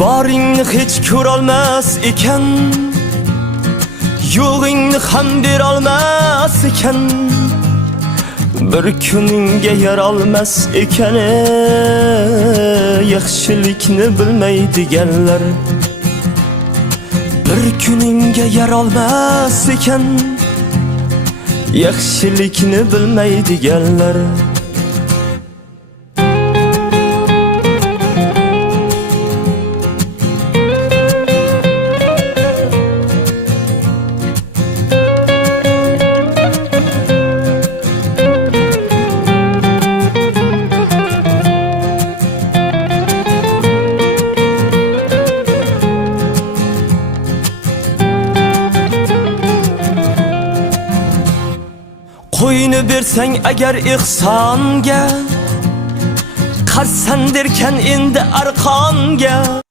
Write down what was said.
Boringni hech ko'rolmas ekan, yo'g'ingni ham berolmas ekan. Bir kuningga yarolmas ekan, yaxshilikni bilmaydiganlar. Bir kuningga yarolmas ekan, yaxshilikni bilmaydiganlar. Qo'yni bersang agar ihsonga, qarsan derkan endi arqonga.